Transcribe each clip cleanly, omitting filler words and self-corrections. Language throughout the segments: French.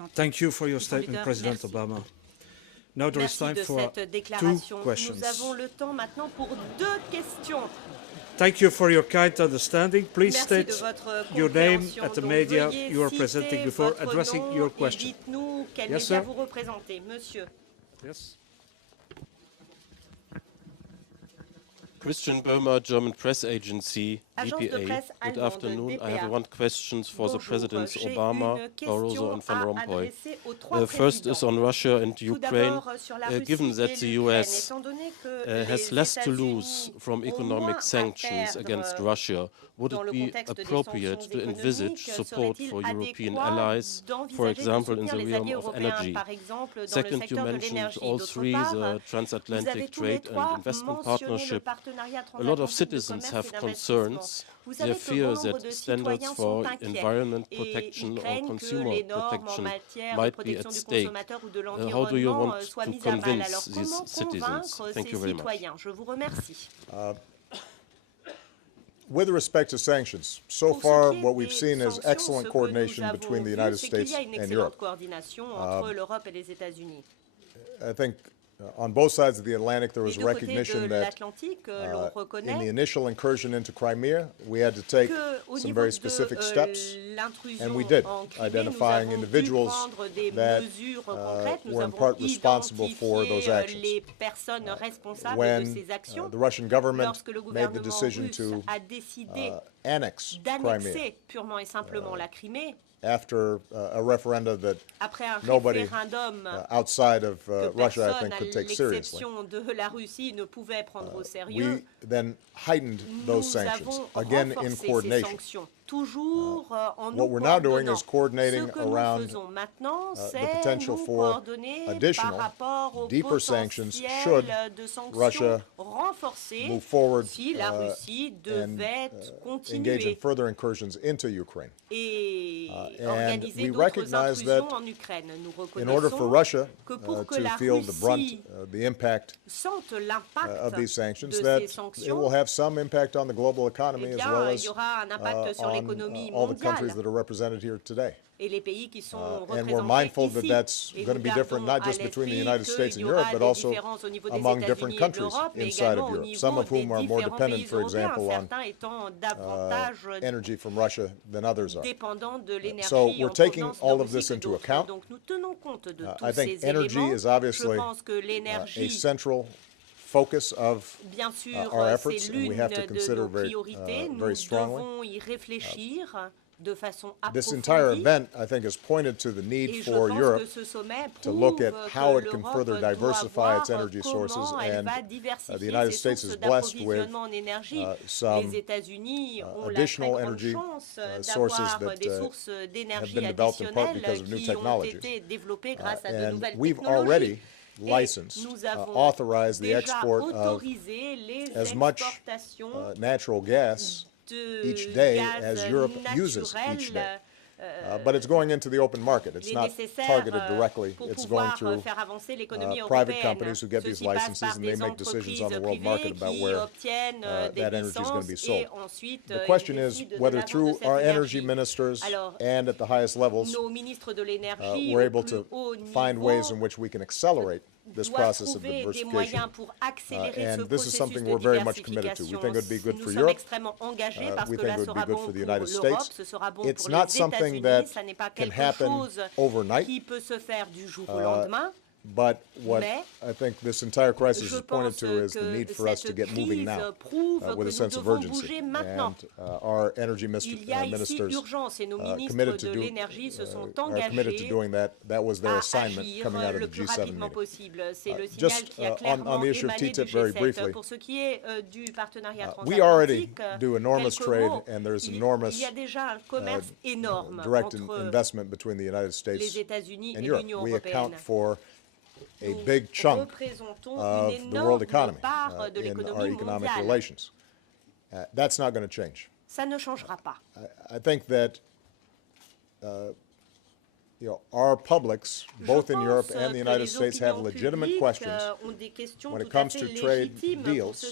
l'Atlantique. Thank you for your Monsieur le statement, leader, President merci. Obama. Now there is Merci time de for cette two déclaration. questions. Nous avons le temps maintenant pour 2 questions. Thank you for your kind understanding. Please Merci de state votre your name compréhension. at the Donc, media veuillez you are citer presenting before votre addressing nom your et question. dites-nous quel Yes, média sir. vous représentez. Monsieur. Yes. Christian Burma, German Press Agency, Agence de DPA. presse Good allemande, afternoon. I have DPA. one question for the Bonjour, Presidents j'ai Obama, une Barroso and question Van à Rompuy. adresser aux 3 First is présidents. on Russia and Tout Ukraine. d'abord sur la Russie Given that et the l'Ukraine, US étant donné que has les less to États-Unis lose from ont economic moins à sanctions against perdre Russia, would dans it le be contexte des appropriate sanctions to envisage économiques, support serait-il for European adéquat allies, for d'envisager de example, in soutenir the les realm alliés of européens, energy? par exemple dans le Second, you secteur de mentioned l'énergie? all D'autre three part, the vous avez transatlantic tous les trade and trois investment mentionné le partnership. partenariat A lot of transatlantique de citizens commerce have et d'investissement. concerns. Vous They savez que fear bon nombre that de standards citoyens for sont inquiets environment et ils protection or craignent que consumer les normes en protection matière de might be protection at du stake. consommateur ou de How do you l'environnement want soient to mises à mal. Alors convince comment these citizens? convaincre Thank ces you very much. citoyens? Je vous remercie. With respect to sanctions, so Pour ce far qui est what we've des seen is sanctions, excellent ce que coordination nous between avons the vu, United c'est qu'il States y a une and excellente Europe. coordination entre l'Europe et les États-Unis. I think on both sides of the Atlantic there Les was deux côtés de recognition that l'Atlantique, l'on in the reconnaît initial incursion into Crimea, we had to take qu'au some niveau very de specific steps, l'intrusion and we did, en Crimée, nous identifying avons dû individuals prendre des that mesures concrètes. Nous were in avons part responsible for those identifié actions. les personnes responsables de When ces actions. the Russian government Lorsque le made the gouvernement decision russe to a décidé annex Crimea d'annexer purement et simplement la Crimée, after a referendum that après un nobody référendum outside of que Russia, I personne, think, à could take seriously. l'exception de la Russie, ne pouvait prendre au sérieux, We then heightened those nous sanctions, avons again in renforcé ces coordination. sanctions, toujours en nous What we're now doing coordonnant. is coordinating Ce que nous around faisons maintenant, the c'est potential nous for coordonner par additional, rapport au deeper sanctions potentiel should de sanctions Russia renforcées move forward si la Russie and devait engage in continuer further incursions into Ukraine. et and organiser we d'autres recognize intrusions that en Ukraine. Nous In order for reconnaissons Russia que pour que to la feel the brunt, Russie the impact sente l'impact of these sanctions, de that ces it sanctions, will have some impact on the global economy eh as bien, well il as y aura un impact sur on l'économie all the countries mondiale that are represented here today. et les pays qui sont And we're représentés mindful that ici. that's Et going to nous be different gardons not à just between the l'esprit United States qu'il and y aura Europe, but des also différences au niveau des among different États-Unis et de countries l'Europe, mais inside également of au Europe, niveau some of des whom are more différents dependent, pays for européens, example, on certains étant davantage energy from Russia than others are. dépendants de l'énergie So en we're taking provenance de all of Russie this que into d'autres. account. Donc nous tenons compte de tous I think ces energy éléments. is obviously Je pense que a l'énergie, central focus of bien sûr, our c'est efforts, and l'une we have to de consider nos very, priorités. Nous very strongly. devons y réfléchir de façon This entire approfondie. event, I think, has pointed to the Et need je for pense Europe que ce sommet to prouve look at how que it can l'Europe further doit diversify voir its energy sources, comment elle and va the diversifier United ses States sources is blessed with d'approvisionnement en énergie. some Les États-Unis ont la très additional grande energy chance sources d'avoir that des sources have d'énergie been developed in part because additionnelles of new qui ont technologies. été développées grâce à de And nouvelles we've technologies. already Et licensed, nous avons authorized the déjà export of autorisé les as much exportations natural gas de each day gaz as Europe uses each day. naturel But it's going into the open market. It's les not nécessaires targeted directly. pour It's going pouvoir through faire avancer l'économie private européenne. companies who get these Ceci passe licenses par and they des make decisions on the entreprises world market privées about qui where obtiennent des that energy is going to be licences sold. et ensuite The ils question is décident de whether la vente de through cette our energy énergie. ministers Alors, and at the highest levels, nos ministres de l'énergie we're au able plus to haut find ways in niveau which we can accelerate this doit process of trouver des diversification. moyens pour accélérer ce And this is processus something de we're very much committed to. We diversification. think it would be good Nous for sommes Europe. extrêmement engagés parce We que think là it would sera be good bon for the pour United l'Europe, States. ce sera bon It's pour not les something États-Unis. that Ça n'est pas can quelque happen chose overnight. qui peut se faire du jour au lendemain. But what Mais I think this entire crisis je has pointed pense to is the que need for us to cette get moving crise now prouve with a que nous sense of devons urgency. bouger maintenant. And our energy Il y a ici ministers urgence et nos ministres committed to de do, l'énergie se sont are committed to engagés doing that. That was their à assignment agir coming out of le the plus G7 rapidement meeting. possible. C'est le signal Just qui a on clairement the issue of émané du TTIP very G7. briefly, Pour ce qui est du partenariat we already transatlantique, do enormous quelques trade, mots. and there's Il enormous y a déjà un commerce énorme direct entre investment between the United States les États-Unis and et Europe. l'Union We account européenne. for a Nous big chunk représentons of une the world énorme economy part de in our l'économie economic mondiale. relations. That's not going to change. Ça ne changera pas. I think that our publics, both in Europe and the United States, have legitimate questions when it comes to trade deals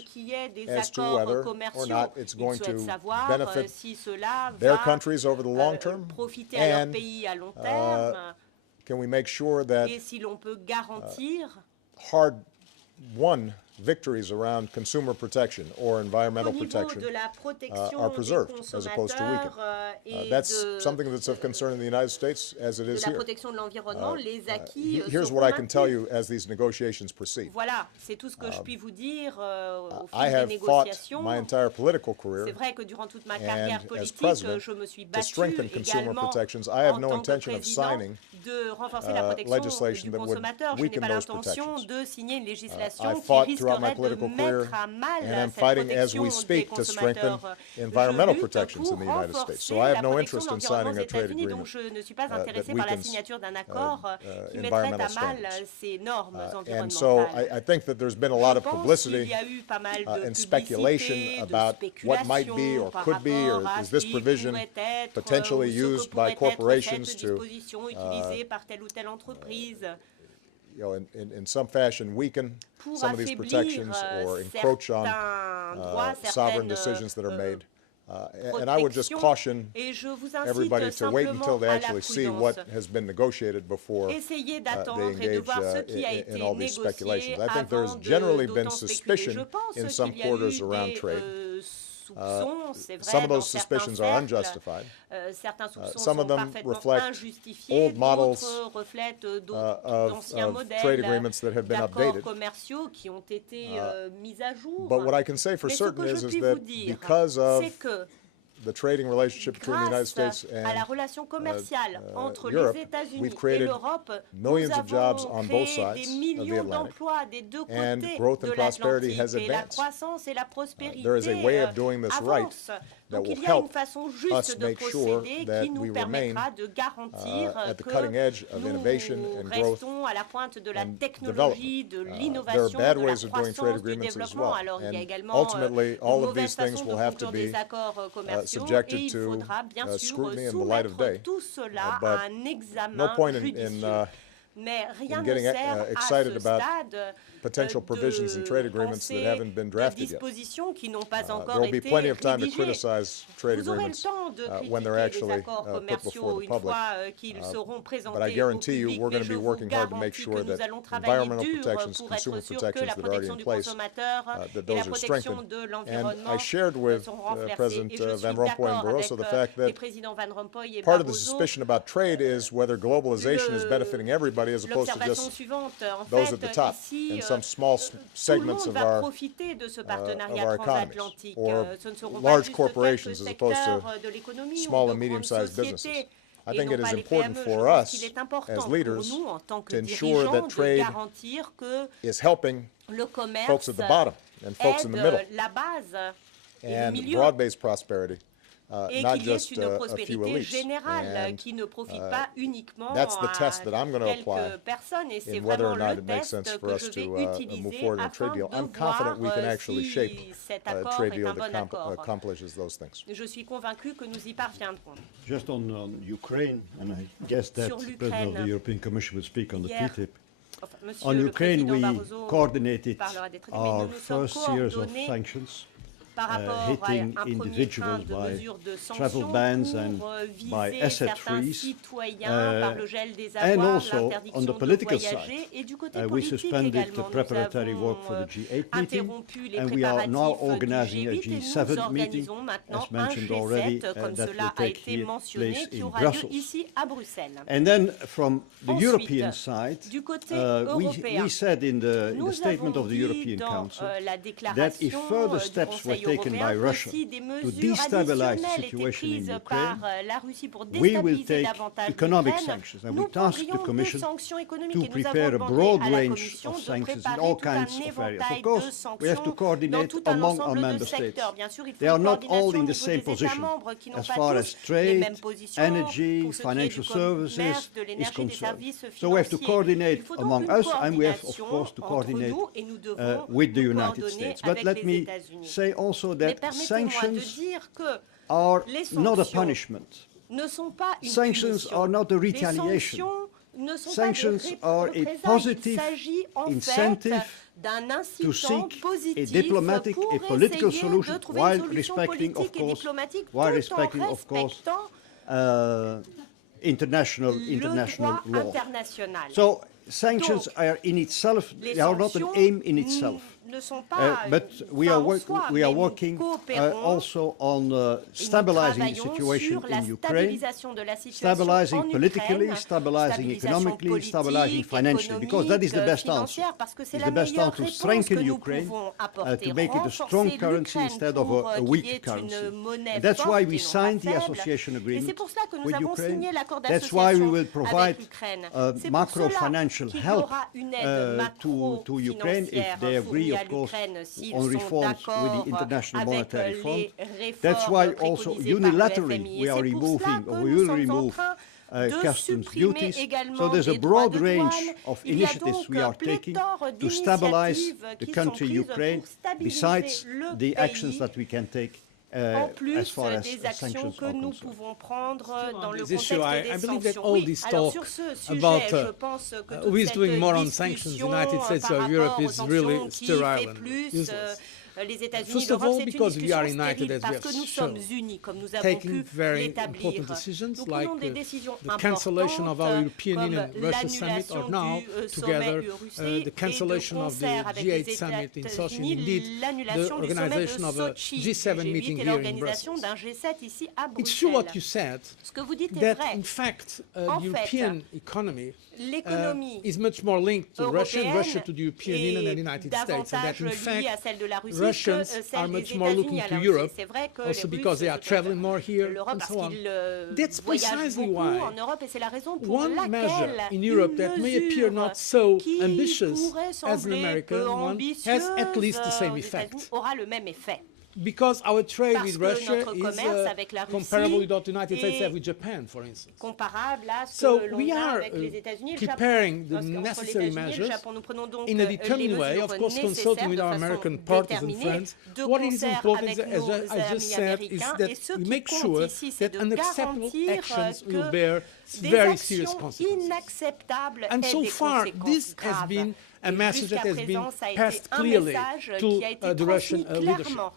as to whether or not it's going to benefit their countries over the long term and can we make sure that Et si l'on peut garantir hard-won victories around consumer protection or au environmental niveau protection de la protection are des preserved as opposed to weakened. consommateurs et That's something that's of concern in the United States as it de is la here. protection de l'environnement, les acquis Here's seront what I can tell maintenus. you as these negotiations proceed. Voilà, c'est tout ce que je puis vous dire au I fil des have fought négociations. my entire political career C'est vrai que durant toute ma and carrière as politique, president je me suis to battue strengthen consumer également protections. I have en no tant que intention of président signing de renforcer la protection legislation du that would consommateur. Je n'ai weaken pas those l'intention protections. de signer une I législation qui fought throughout my risquerait de political career, mettre à mal and I'm cette fighting as protection we des speak to strengthen consommateurs. environmental Je lutte protections in pour the United States. So I renforcer have la no protection interest de in l'environnement signing aux a trade États-Unis, agreement donc je ne suis pas that intéressée par la weakens signature d'un accord qui mettrait environmental à mal standards. ces normes And so environnementales. I think that there's been a lot Je of pense qu'il publicity y a eu pas mal de and speculation publicité, de about what might be spéculation or par could be, or rapport à is ce this qui provision pourrait être, potentially ou ce que used by pourrait être corporations cette to, disposition utilisée par telle ou telle entreprise in some fashion weaken pour some of these affaiblir protections or encroach on certains droits, sovereign certaines decisions that are made. And I would just caution et je vous incite everybody to wait until simplement they à la actually see what prudence. has been negotiated before Essayez they d'attendre et de engage voir ce qui a été in all these négocié speculations. I think there's avant generally d'autant been spéculer. suspicion Je pense in some qu'il y a quarters eu around des trade. soupçons, c'est vrai, Some of dans those certains suspicions are cercles. unjustified. Certains soupçons Some sont of them parfaitement reflect injustifiés, old models d'autres reflètent of d'anciens trade modèles agreements that have been d'accords updated. commerciaux qui ont été mis à jour. But what I can say for Mais ce certain que je is puis that vous dire, because of c'est que the trading relationship between the United grâce States à la and relation commerciale entre Europe, les États-Unis we've et created l'Europe, millions nous of jobs avons on both créé des sides of the millions Atlantic, d'emplois des deux and côtés growth de and prosperity has l'Atlantique, et la advanced. croissance et la prospérité There is a way of doing this right avancent. that Donc will il y a une help façon us juste de make sure procéder that qui nous we permettra de garantir at the que cutting edge of nous innovation and growth restons à la pointe de la and technologie, de There are l'innovation, bad de la ways of doing trade croissance, du agreements as développement. well. Alors il y a And également ultimately, de all of mauvaises these things façons de will have to conclure be des accords commerciaux et subjected il to faudra bien sûr scrutiny in the light of day. soumettre tout cela But à un no examen point judicieux. Mais rien ne getting sert à excited ce about stade potential provisions in trade de agreements that penser haven't been de drafted yet. dispositions qui n'ont pas There encore will be été plenty of time to rédigées. criticize trade Vous aurez le agreements temps de when they're critiquer les actually accords put before commerciaux the une public. fois qu'ils seront But I présentés au guarantee you, public, we're mais going to je be vous working hard to make garantis sure que nous that allons travailler environmental dur protections, pour consumer être sûr que protections la that are already protection in du place, consommateur that et those la are protection strengthened. de And l'environnement I shared with seront renforcées. President Et je suis Van Rompuy and d'accord Barroso avec the fact les that présidents Van Rompuy et part of the Barroso. suspicion about trade is whether globalization is benefiting everybody as opposed to L'observation just suivante, en those fait, at the top ici, and some small tout le segments monde of va our profiter de ce partenariat economies, transatlantique. or Ce ne seront pas large juste corporations quelques as opposed to secteurs de l'économie small ou and de grandes medium-sized sociétés. businesses. I Et think non it is pas les important PME. Je for pense us qu'il est important as pour leaders nous, en tant que to ensure dirigeants, that de trade garantir que is helping le commerce folks at the bottom and folks in the middle aide la base et le and milieu. broad-based prosperity, Et not qu'il y ait just une a few prospérité elites. générale And qui ne profite pas uniquement that's the à test that I'm going to apply quelques personnes. Et c'est in whether vraiment or not le it makes test sense for que us je to vais move utiliser forward in a afin trade deal. de I'm confident we can voir actually si shape cet a accord trade est deal un bon that accord. accomplishes those things. Je suis convaincue que nous y parviendrons. Just on Ukraine, and I guess that Sur the President of the l'Ukraine. European Commission will speak on the Hier, TTIP. Enfin, Monsieur On le Ukraine, Président we Barroso coordinated parlera des traités, mais our nous nous sommes first series of coordonnés sanctions, par rapport à hitting un premier train individuals de by mesures de travel sanctions bans pour and by viser asset certains freeze. citoyens par le gel des And avoirs, also, on l'interdiction the de political voyager. side, Et du côté we politique suspended également, the preparatory nous work for avons the G8 meeting, interrompu les and we are now préparatifs organizing du a G8 et nous G7 meeting, organisons maintenant as un mentioned already, G7, comme that cela will a take été mentionné, place qui in aura lieu Brussels. ici à Bruxelles. And then from the Ensuite, European side, du côté we européen, said in the nous statement avons of the dit European dans Council la that if déclaration further du steps were Conseil taken by européen que Russia si des to mesures destabilize the additionnelles étaient situation in prises Ukraine, par la Russie pour we will déstabiliser take davantage economic l'Ukraine, sanctions, and nous we tasked the prendrions des Commission sanctions économiques to et nous prepare a avons broad demandé à la range Commission of de sanctions in préparer all tout un kinds of areas. éventail Of course, de we have to sanctions dans coordinate tout un among our ensemble de member states. secteurs. Bien sûr, il faut They are une not coordination all au in the niveau same des États position membres qui n'ont as pas far as tous les trade, mêmes positions energy, pour ce qui est financial du services commerce, de is l'énergie, des concerned. services So we have to financiers. coordinate Il faut donc among une us, and we have, of coordination course, to entre coordinate nous et nous devons with the nous United coordonner States. But avec let les me États-Unis. say also Mais that permettez-moi de sanctions dire que are les not a sanctions punishment. ne sont pas une Sanctions punition. are not a Les retaliation. sanctions ne sont Sanctions pas are des a représailles. positive Il s'agit en incentive fait d'un to incitant seek positif a diplomatic pour a political essayer solution de trouver while une solution respecting, of politique et course, diplomatique while tout respecting, en of course, respectant international le droit law. international. So sanctions Donc, are in itself, les they are not an sanctions aim in itself. Ne sont pas But we fin are, en soi, mais nous working coopérons also on et stabilizing the nous situation travaillons sur la in Ukraine, stabilisation de la situation stabilizing en politically, Ukraine, stabilizing stabilisation economically, politique, stabilizing financially, because that is the best answer. financière, parce que c'est It's la the best meilleure answer to réponse que strengthen nous Ukraine, pouvons apporter, to make it a strong renforcer currency l'Ukraine instead of pour a qu'il y weak ait currency. une monnaie And that's forte why et we non pas signed the faible. association Et agreement c'est pour cela que nous with avons Ukraine. signé l'accord That's why we d'association will avec provide l'Ukraine. C'est pour cela macro-financial qu'il y help aura une aide to Ukraine if they macro-financière agree, fournie of à course, l'Ukraine s'ils on sont reforms with d'accord the International avec Monetary Fund. les That's réformes why also préconisées par le unilaterally FMI. we Et are c'est pour cela removing, que or we nous will sommes en remove train de customs supprimer duties. So également there's a des droits broad de douane. range of Il y a initiatives donc we are taking pléthore to stabilize d'initiatives the qui sont country prises Ukraine, pour stabiliser besides le the actions pays, that we can take en plus as far as des actions sanctions que are nous concerned. pouvons prendre dans le this issue, contexte I des believe that sanctions. all Oui, this alors talk sur ce sujet, about je pense que toute who is cette doing more on sanctions, discussion United States par or Europe, rapport aux is really sanctions, qui sterile fait and plus, useless. les États-Unis, First of l'Europe, all, c'est une because we are discussion united, stérile, as we parce have que nous sommes shown, unis, comme nous avons taking pu very l'établir. important decisions Nous like prenons des décisions the cancellation of our importantes, European comme Union Russia summit, l'annulation or now du together sommet UE-Russie the et cancellation de of the concert avec G8 les summit in Sochi, and indeed États-Unis, the l'annulation du sommet de organization of a Sochi, G7 G8 meeting et here in l'organisation Brussels. d'un G7 ici à It's true what you Bruxelles. said, Ce que vous dites est that vrai. in fact En the fait, European economy l'économie is much more linked to Russia and européenne Russia to the European Union and the est United States, and that davantage in liée fact à celle de la Russie Russians que are celle much des more États-Unis looking à to la Europe, Russie. C'est vrai que also les because they are Russes traveling more here l'Europe and parce so on. qu'ils That's voyagent precisely beaucoup why en Europe et c'est la raison pour one measure laquelle in Europe that may appear not so qui ambitious pourrait as an sembler American peu one ambitieuse has at least the same aux États-Unis effect. aura le même effet. Because our trade Parce with que Russia notre is commerce avec la comparable Russie with what the United States est have with Japan, for instance. Comparable à ce So que we l'on a are avec les États-Unis et le Japon. preparing the Parce qu'entre les necessary États-Unis et le measures Japon, nous prenons donc in a les determined way, of mesures course consulting nécessaires with de our façon American partners and déterminée, friends. de What is concert important, avec as nos I just amis said, is américains. that Et ce we qui make compte sure ici, c'est that de unacceptable garantir actions will que bear des very serious actions consequences. inacceptables And aient so des far, conséquences this has graves. been a Et message that jusqu'à has been présent, ça a été passed un clearly message to qui a été the Russian transmis leadership. clairement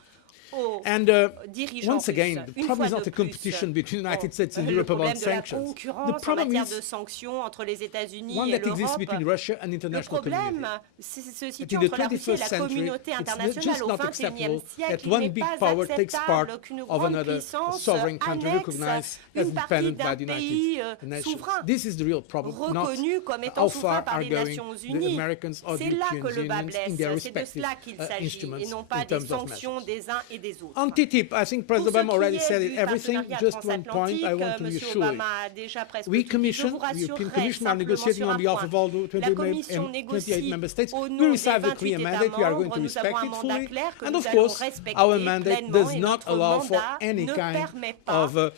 aux And dirigeants once again, russes. the Une problem fois is not de a competition plus, between the United States and le Europe problème about de la sanctions. The concurrence en problem matière is de sanctions entre les États-Unis one et that exists l'Europe. between Russia and Le international community. problème se situe in the entre la Russie et 21st la century, communauté it's internationale just au not XXIe acceptable siècle. that Il one n'est big pas power takes part acceptable qu'une of grande another puissance sovereign country annexe recognized as une partie independent by d'un the pays United Nations. souverain, This is the real problem, not reconnu comme étant how souverain far par are les going Nations the Unies. Americans or the C'est là European que le bas Unions blesse, in their c'est de respective cela qu'il s'agit instruments et non in pas des terms of sanctions measures. des uns et des autres. On TTIP, I think President Pour ce Obama already qui est said du everything. partenariat Just one point I transatlantique, want to Monsieur reassure you. Obama a déjà presque We tout dit. Je Commission, vous the European rassurerai Commission are simplement negotiating sur on un behalf point. of all the La Commission 28 négocie member states. au We nom des receive a 28 clear États mandate. We are going membres. to Nous respect avons un it mandat fully. clair que And nous of allons course, respecter our mandate pleinement does et not notre allow for mandat any ne kind permet pas of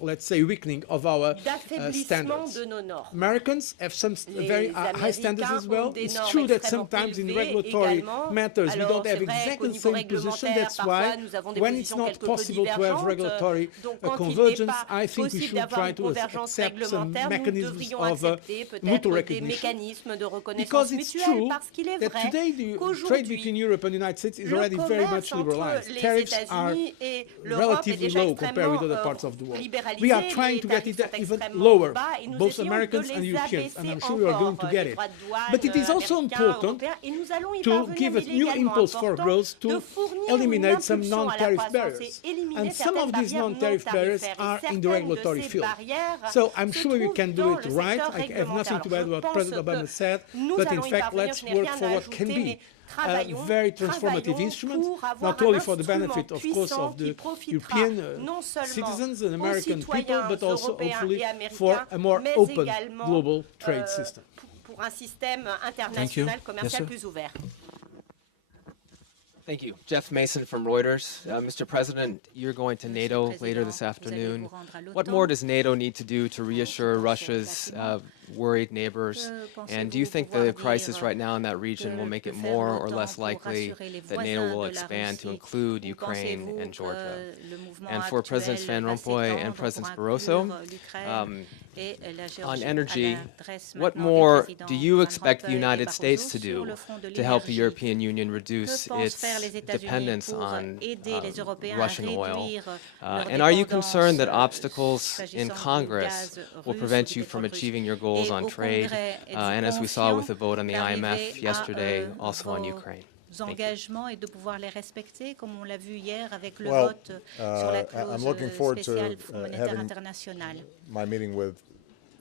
let's say, weakening of our d'affaiblissement standards. de nos normes. Americans have some very high standards as well. Américains ont des It's normes true that extrêmement sometimes in élevées regulatory également. matters we Alors, don't have c'est vrai exactly qu'au the niveau same position. réglementaire, That's parfois, why nous avons des when it's positions not quelque peu possible to have divergentes. regulatory Donc, quand il n'est convergence, pas I think we possible should d'avoir try une to convergence accept some réglementaire, nous mechanisms devrions of accepter peut-être mutual des recognition. mécanismes de reconnaissance Because it's mutuelle, true parce qu'il est that vrai today the trade qu'aujourd'hui, between Europe and the United States is le already very much commerce entre liberalized. les Tariffs are États-Unis et l'Europe est relatively déjà low compared with other extrêmement parts of the world. libéralisé. We are trying Les to get tarifs it sont even extrêmement lower, bas et nous both essayons Americans de and les Europeans, abaisser and I'm sure we are going to encore, get les it. droits de douane But it is also américains, important européens, et nous allons y to parvenir, give mais a il est new également impulse for important growth de to fournir eliminate une some impulsion à la non-tariff croissance barriers. et éliminer And some certaines of these barrières non-tariff barriers non-tarifaires. are Et in the certaines regulatory de ces field. barrières So I'm se sure we trouvent can do dans it le right. secteur I have nothing to add réglementaire. what Je President pense Obama que said, nous but in allons y fact, parvenir. let's Je n'ai work rien for à what can ajouter, be mais a travaillons very transformative travaillons instrument, pour avoir not only un for the instrument benefit, of course, puissant of qui the profitera European non seulement citizens and aux American people, citoyens but also européens hopefully et américains, for a more mais open également global trade system. pour un système international commercial sir. plus ouvert. Thank you. Jeff Mason from Reuters. Mr. President, you're going to NATO later this afternoon. What more does NATO need to do to reassure Russia's worried neighbors? And do you think the crisis right now in that region will make it more or less likely that NATO will expand to include Ukraine and Georgia? And for Presidents Van Rompuy and President Barroso, On energy, what more do you expect the United States to do to help the European Union reduce its dependence on Russian oil? And are you concerned that obstacles in Congress will prevent you from achieving your goals on trade, and as we saw with the vote on the IMF yesterday, also on Ukraine? engagements et de pouvoir les respecter, comme on l'a vu hier avec le Well, vote sur la I'm clause looking forward to spéciale Fonds monétaire having international. my meeting with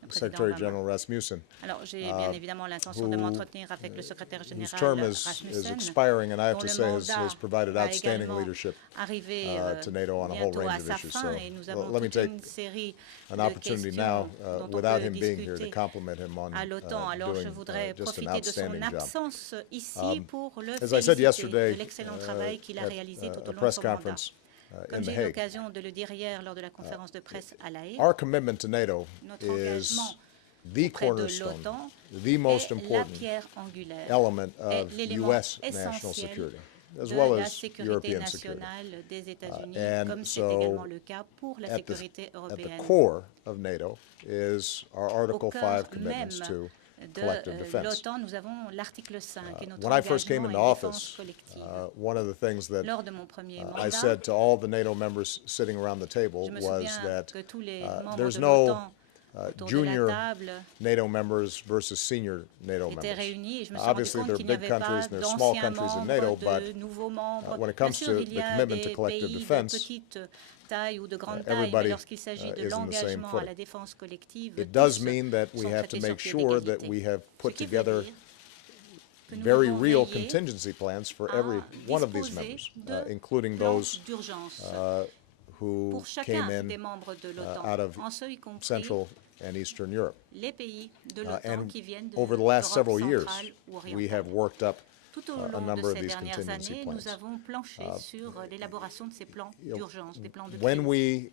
Secretary General Rasmussen, Alors, j'ai bien évidemment l'intention de m'entretenir avec le secrétaire whose général term is Rasmussen, expiring, and I have dont to le say has mandat provided va outstanding également leadership arriver to NATO on a whole bientôt range à of sa issues. fin, So et nous avons let me toute take une série an de opportunity questions now, dont on without peut him being here, to discuter compliment him on à l'OTAN. Alors, je doing voudrais just an profiter de son outstanding job. absence ici pour le As I said féliciter yesterday de l'excellent travail qu'il a réalisé tout au at a long de press son mandat. conference Comme in The j'ai eu Hague, l'occasion de le dire hier lors de la conférence de presse à La Haye, our commitment to NATO notre is engagement the auprès de cornerstone, l'OTAN the most est la important pierre angulaire element est of l'élément U.S. national essentiel security, as de well la as sécurité European security. nationale des États-Unis, and comme c'est so également le cas pour la At sécurité the européenne. core of NATO is our Au Article cœur 5 commitments même to de collective defense. l'OTAN, nous avons l'article 5 et notre When I first came engagement into et défense office, collective. one of the things that Lors de mon premier I mandat, said to all the NATO members sitting around the table je me was souviens that que tous les membres there's de no l'OTAN autour de junior la table NATO members versus senior NATO étaient members. réunis et je me suis rendu Obviously, compte there are qu'il n'y big avait countries pas and there are small d'anciens countries in membres, NATO, de but nouveaux membres. when it Bien comes sûr, to il y the a commitment to des collective pays de defense, petite taille ou de grande taille, mais everybody lorsqu'il s'agit de is in the same l'engagement à footing. la défense collective, it does tous mean that we sont have to traités sur make pied sure that d'égalité. we have put Ce qui veut together dire que nous very devons real veiller contingency plans for à every one of these disposer members, de including plans those d'urgence who pour chacun came des in membres de l'OTAN, out of en ce y compris Central and Eastern Europe. les pays de l'OTAN And qui viennent de over the last l'Europe several years, centrale ou we have orientale. worked up Tout au a long de number of ces these dernières contingency années, plans. nous avons planché sur l'élaboration de ces plans d'urgence, des plans de When crise. we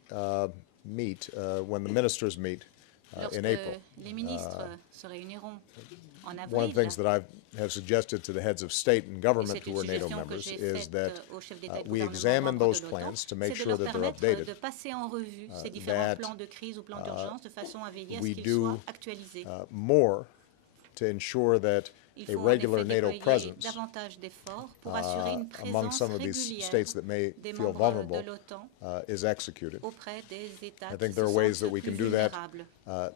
meet, when the ministers meet Lorsque in April, les ministres se réuniront en one of avril, the things that I have suggested to the heads of state and et government c'est who une are NATO suggestion que members j'ai is faite that aux chefs d'État et de we gouvernement examine membres those de l'OTAN, plans to c'est make de sure leur that they're permettre updated, de passer en revue ces différents that plans de crise ou plans d'urgence de façon à veiller à ce we qu'ils do soient actualisés. more to ensure that Il a faut en regular effet NATO déployer presence davantage d'efforts pour assurer une among présence some of these régulière states that may des feel membres vulnerable de l'OTAN is executed. auprès des États I qui think se there are ways sentent that we plus can do that vulnérables.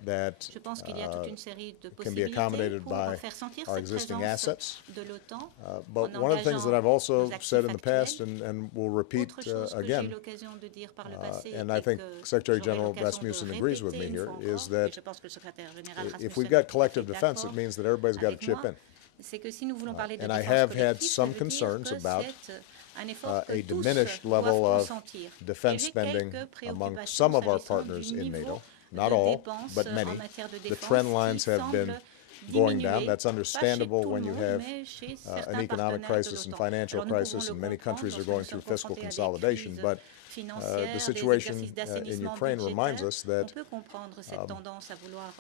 that Je pense qu'il y a toute une série de can be possibilités accommodated pour by faire sentir our cette existing présence assets. de l'OTAN But en one of the things that I've also engageant nos said in the actifs past actuels. and will repeat Autre chose que j'ai eu again, l'occasion de dire par le passé and et I think que Secretary j'aurai General l'occasion de Rasmussen agrees with me répéter une here, fois is encore, that et je pense que le secrétaire général if Rasmussen we've est got tout à collective fait defense, it d'accord means that everybody's got to avec chip moi, in. c'est que si nous voulons parler de And I défense have had collective, ça some veut dire concerns que about c'est un effort que a tous diminished doivent level of consentir. Et defense j'ai spending quelques among préoccupations some of our s'agissant du partners in niveau NATO. Not de all, dépenses but en many. matière de The défense trend qui lines have been semble going diminuer, down. That's pas chez understandable tout le when you monde, have mais chez an certains economic partenaires de crisis and l'OTAN. financial Alors, nous pouvons crisis, le and many comprendre countries are lorsque going nous through sommes fiscal confrontés à des consolidation. crises But financières, the des situation exercices in d'assainissement Ukraine reminds budgétaire. us On that peut comprendre cette tendance à vouloir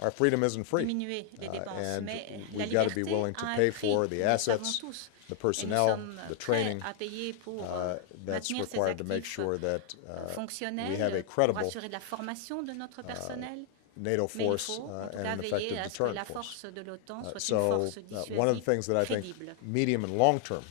our freedom isn't free. diminuer les dépenses, And mais la we've got to be liberté willing to a un pay prix, for the nous le savons assets, tous. the Et nous personnel, sommes the prêts training à payer pour that's maintenir ces required to make actifs sure that we fonctionnels, have a pour credible assurer de la formation de notre personnel. NATO Mais il force faut en tout and cas an veiller effective à ce que deterrent la force. force de l'OTAN soit une So force one of the things that I think crédible. medium and long term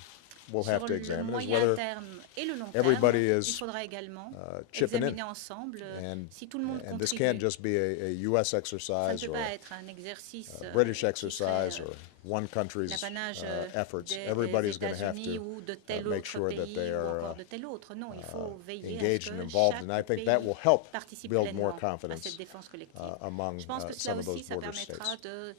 we'll have Sur to le examine is moyen whether terme et le long terme, everybody il is, faudra également chipping in. examiner ensemble and, si tout le monde and this contribue. can't just be a US Ça ne exercise peut or pas être un exercice a British qui serait, exercise or one country's l'apanage efforts. des Everybody's going to have États-Unis to ou de tel make autre sure that pays they ou are encore de tel autre. Non, il faut veiller à engaged ce and que involved, and I chaque think that pays will help participe build more pleinement à confidence cette défense collective. among Je pense que some cela of those aussi, ça border permettra states. de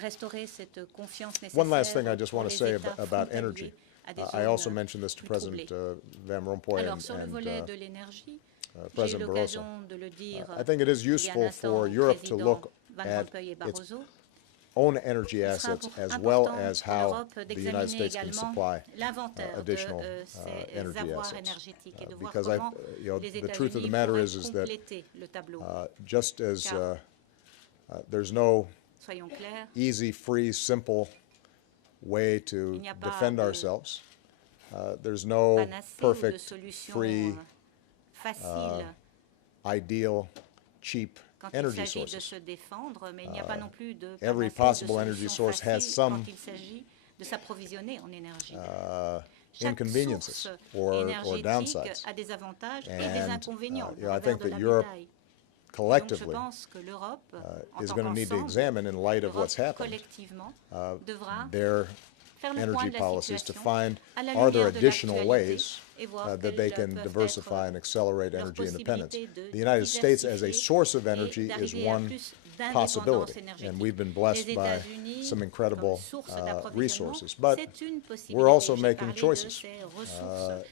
restaurer cette confiance nécessaire One last thing I just pour want to les say États about energy. frontaliers à des I also zones mentioned this to plus President troublées. Van Rompuy Alors, and, sur le volet de l'énergie, j'ai eu President Barroso. l'occasion de le dire I think it is il y a un useful instant for au Europe to président look Van at Rompuy et its Barroso. own energy Il sera assets as important well as pour how l'Europe the United d'examiner States can également supply l'inventaire de additional ces energy avoirs assets. énergétiques et de voir Because comment les the truth of the États-Unis matter pourraient is that compléter le tableau. just as Car- there's no Soyons clairs, easy, free, simple way to Il n'y a pas defend de ourselves. There's no panacée ou de perfect, solution free, facile ideal, cheap quand il energy s'agit de sources. se défendre, mais il n'y a pas non plus de Every panacée, de possible energy solution source has facile some quand il s'agit de s'approvisionner en énergie. Chaque inconveniences source or énergétique downsides. a des avantages et des And inconvénients I dans la think de that la Europe médaille. Donc je collectively pense que l'Europe, en is tant going to need to qu'ensemble, examine, in light of l'Europe what's happened, collectivement devra their faire le point energy de la policies to situation find à la are there lumière de additional l'actualité ways et voir that they quelles can peuvent diversify être and accelerate leurs energy independence. possibilités de The United States as a diversifier source of et energy is d'arriver à one plus d'indépendance possibility, énergétique. and we've been Les blessed by États-Unis, some comme incredible source d'approvisionnement, resources. But c'est une possibilité. we're also J'ai making parlé de choices ces ressources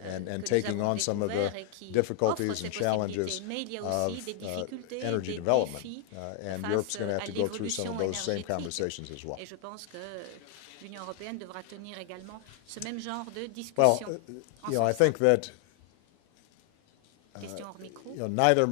and que nous taking avons on some of the découvert et qui offrent difficulties ces and challenges possibilités. Mais il y a of aussi des difficultés, energy des development. défis And face Europe's going to have à to go through some of those same l'évolution conversations as well. Et je pense que l'Union européenne devra tenir également ce même genre de Well, discussion. I think that Question hors micro. Neither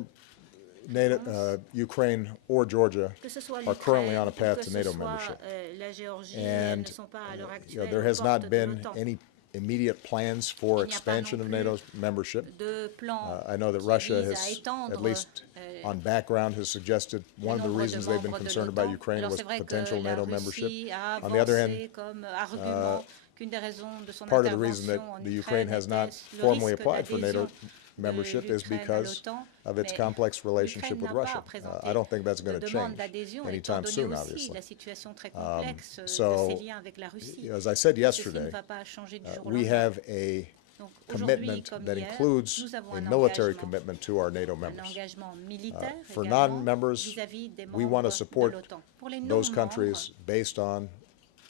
Ukraine or Georgia Que ce soit are currently on a l'Ukraine ou path que to ce NATO soit membership. la Géorgie And ne sont pas à l'heure actuelle there aux has portes not de been l'OTAN. any immediate plans for Il n'y a pas expansion non of plus NATO's membership. de plan I know that qui Russia vise à has, étendre, at least on background, has suggested one of the nombre de reasons they've been membres de concerned about l'OTAN. Ukraine Alors was c'est vrai que potential la NATO membership. Russie a On the other avancé hand, comme argument qu'une des raisons de son part of the reason that intervention en the Ukraine has not était le formally risque applied for NATO d'adhésion membership de is l'Ukraine à because l'OTAN, of its mais complex relationship with l'Ukraine n'a Russia. pas présenté I don't think that's de going to demande change d'adhésion, étant anytime donné soon, aussi obviously. la situation très complexe de so, ses liens avec la Russie. As I said Ceci yesterday, ne va pas changer du jour au we lendemain. have a Donc, aujourd'hui, commitment comme that hier, includes nous avons a un military engagement, commitment to our NATO un members. engagement militaire For également non-members, vis-à-vis des we want membres to de support l'OTAN. Pour les those non-membres, countries based on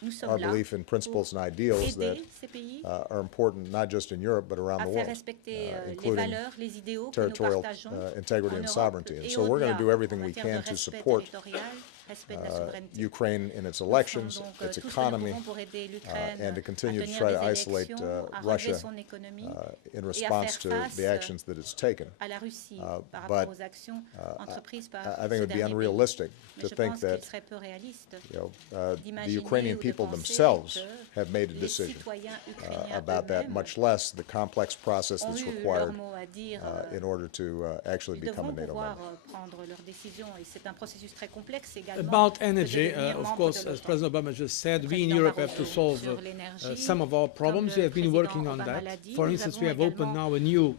nous sommes our là belief in principles and ideals that aider ces pays are important not just in Europe but around à the faire world, respecter les including valeurs, les idéaux que nous territorial partageons integrity en and Europe sovereignty. And et so we're going au-delà, to do everything en we matière can de to respect support territorial, respect de la souveraineté. Ukraine in its Nous elections, ferons donc its tout ce que nous economy, pouvons pour aider l'Ukraine and to continue à to tenir try to des isolate élections, à relever Russia son économie in et à response faire to face the actions that it's taken. à la Russie par but, rapport aux actions entreprises par I think ce it would be dernier pays. unrealistic Mais to je think pense qu'il that serait peu réaliste the d'imaginer Ukrainian ou de people penser themselves que have made a les decision citoyens ukrainiens about that, eux-mêmes much less the complex process ont that's eu leur required mot à dire. in order to actually Ils become a devront NATO pouvoir member. prendre leurs décisions et c'est un processus très complexe également. About que de energy, devenir of membre course, de as l'OTAN. President Obama just said, we in Président Europe have to Barroso, solve sur l'énergie, some of our problems. comme We le have been président working on Obama that. l'a dit, For nous instance, avons we have opened également, now a new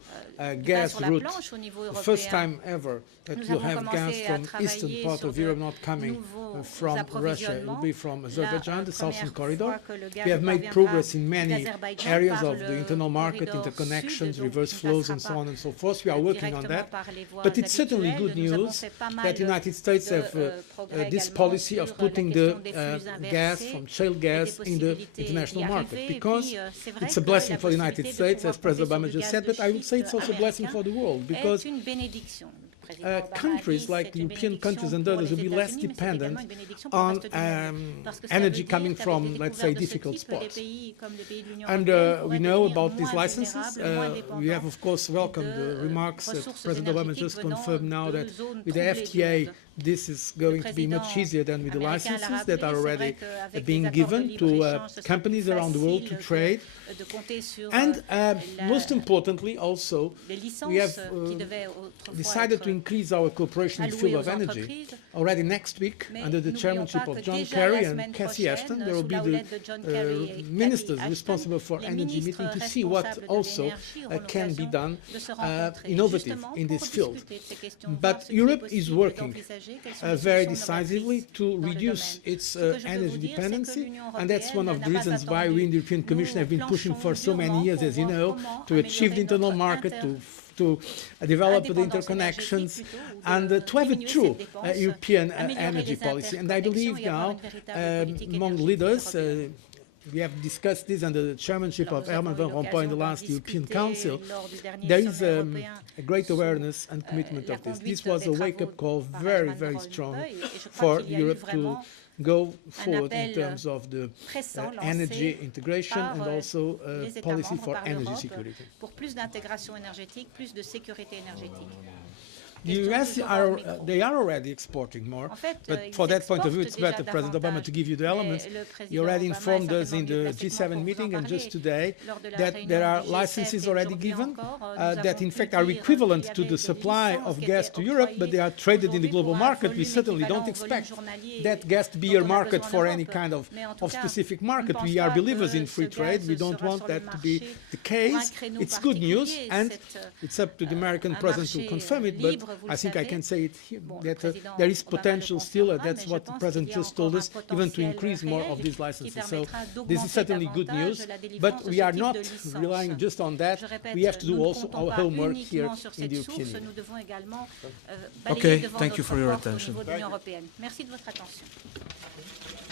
gas sur la route, planche au niveau the first européen. time ever that Nous we'll avons have gas commencé à from eastern travailler part sur of de Europe not coming nouveaux from Russia. It will approvisionnements. be from Azerbaijan, the southern Première corridor. fois que le gaz We have made parviendra progress in many d'Azerbaïdjan areas par of the le internal market, corridor interconnections, sud, donc reverse qui ne flows, passera and so pas on and so forth. We are working on directement that. par les voies But it's certainly habituelles. good Nous avons news fait pas mal that the United States have progrès this également policy sur of la putting question the des flux gas inversés from shale et des gas in the possibilités international d'y market, arriver. Et because puis, c'est vrai it's a que blessing la for the United possibilité de States, pouvoir as President compter sur Obama le just gaz said, de but I would say it's schiste also a blessing for the world, est because une bénédiction. Le président Obama a dit, countries c'est like une European bénédiction countries and pour others les will be less États-Unis, mais c'est dependent également une bénédiction pour le on reste du monde. Parce que ça energy veut dire coming qu'avec from, des let's say, découvertes de ce difficult type, les spots. pays comme les pays de l'Union And européenne we pourraient know devenir about these moins licenses. vulnérables, moins We have, dépendants of course, welcomed the de remarks that ressources President Obama énergétiques just venant confirmed now de that zones with the troublées du FTA, monde. this is going to be much président easier than with the américain l'a licenses that are rappelé, c'est already vrai qu'avec being les accords de given to libre-échange, ce sera companies plus around the world to facile trade. de compter sur And la- most importantly, also, les licences we have qui devaient autrefois decided être to increase our cooperation in the field allouées of aux energy. entreprises. Already next week, Mais under the n'oublions chairmanship pas of que John déjà Kerry la and semaine Cathy Ashton, prochaine, there will sous be la the houlette de John Kerry et Cathy ministers Ashton, responsible for les energy ministres meeting to see what responsables de also l'énergie auront can be l'occasion done de se rencontrer innovative justement in pour this field. discuter de ces questions, But voir ce qui est Europe is possible working d'envisager, quelles sont les very solutions decisively novatrices to dans le reduce domaine. its Ce que je peux energy vous dire, c'est que dependency, l'Union and that's one of européenne the n'a pas reasons why we in the European attendu. Commission have been Nous pushing for so many planchons years, as you durement know, pour voir to achieve the comment internal améliorer market, notre to develop the indépendance interconnections, énergétique plutôt, ou and de to have a diminuer true cette dépense, European améliorer energy les policy. And I believe interconnexions et avoir now, une véritable politique among énergétique leaders, européenne. we have discussed this under the chairmanship Alors, of nous Herman avons eu Van Rompuy in the l'occasion last d'en European discuter Council. lors du dernier There is sommet européen a great sous, awareness and commitment la of this. conduite This was des a wake-up travaux call par very, Herman very Van strong Rompuy, et je crois for qu'il y a eu Europe to vraiment go forward in appel terms of the pressant lancé energy integration par, and also les États policy membres, for par energy l'Europe, security. pour plus d'intégration énergétique, plus de sécurité énergétique. The US they are already exporting more, but for that point of view, it's better, President Obama, to give you the elements. He already informed us in the G7 meeting and just today that there are licenses already given that in fact are equivalent to the supply of gas to Europe, but they are traded in the global market. We certainly don't expect that gas to be a market for any kind of specific market. We are believers in free trade. We don't want that to be the case. It's good news, and it's up to the American president to confirm it, but I think I can say it here, that there is potential still, that's what the president just told us, even to increase more of these licenses. So this is certainly good news, but we are not relying just on that. We have to do also our homework here in the European Union. Okay, thank you for your attention. Merci de votre attention.